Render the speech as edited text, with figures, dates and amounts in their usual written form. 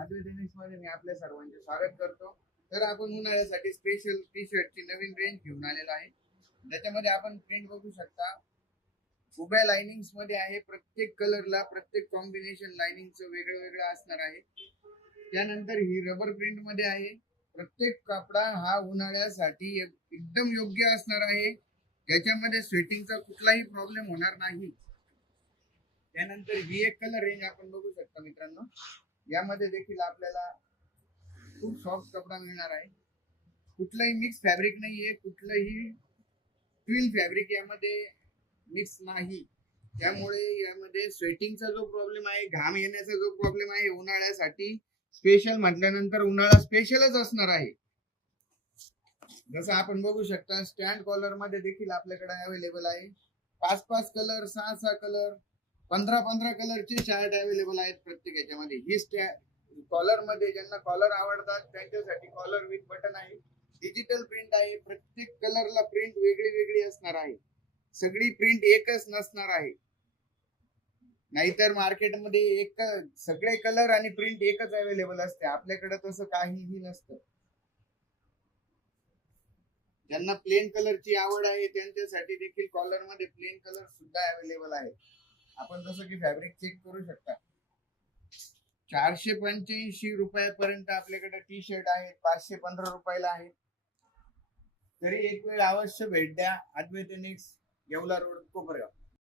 अद्वैत मध्ये मी आपल्या सर्वांचे स्वागत करतो. तर आपण उन्हाळ्यासाठी स्पेशल टी शर्टची नवीन रेंज घेऊन आलेलो आहे. त्याच्यामध्ये आपण प्रिंट बघू शकता. उभ्या लाइनिंग्स मध्ये आहे. प्रत्येक कलरला प्रत्येक कॉम्बिनेशन लाइनिंगचं वेगळं वेगळं असणार आहे. त्यानंतर ही रबर प्रिंट मध्ये आहे. प्रत्येक कपडा हा उन्हाळ्यासाठी एकदम योग्य असणार आहे. याच्यामध्ये स्वेटिंगचा कुठलाही प्रॉब्लेम होणार नाही. त्यानंतर ही एक कलर रेंज आपण बघू शकता मित्रांनो. यामध्ये देखील आपल्याला खूप सॉफ्ट कपडा मिळणार आहे. कुठलंही मिक्स फॅब्रिक नाहीये, कुठलंही ट्विल फॅब्रिक यामध्ये मिक्स नाही. त्यामुळे यामध्ये स्वेटिंगचा जो प्रॉब्लेम आहे, घाम येण्याचा जो प्रॉब्लेम आहे, उन्हाळ्यासाठी स्पेशल म्हटल्यानंतर उन्हाळा स्पेशलच असणार आहे. जसं आपण बघू शकता स्टँड कॉलर मध्ये देखील आपल्याकडे अवेलेबल आहे. 5-5 कलर, 6-6 कलर, 15-15 कलरचे शर्ट अवेलेबल आहेत प्रत्येक याच्यामध्ये. ही कॉलर मध्ये ज्यांना कॉलर आवडतात त्यांच्यासाठी कॉलर विथ बटन आहे. डिजिटल प्रिंट आहे. प्रत्येक कलरला प्रिंट वेगळी वेगळी असणार आहे. सगळी प्रिंट एकच नसणार आहे. नाहीतर मार्केटमध्ये एक सगळे कलर आणि प्रिंट एकच अवेलेबल असते. आपल्याकडे तसं काहीही नसतं. ज्यांना प्लेन कलरची आवड आहे त्यांच्यासाठी देखील कॉलर मध्ये प्लेन कलर सुद्धा अवेलेबल आहे. आपण जसं की फॅब्रिक चेक करू शकता. 485 रुपयापर्यंत आपल्याकडे टी शर्ट आहेत. 515 रुपयाला आहेत. तरी एक वेळ अवश्य भेट द्या. अद्वैत नेक्स्ट, येवला रोड, कोपरगाव.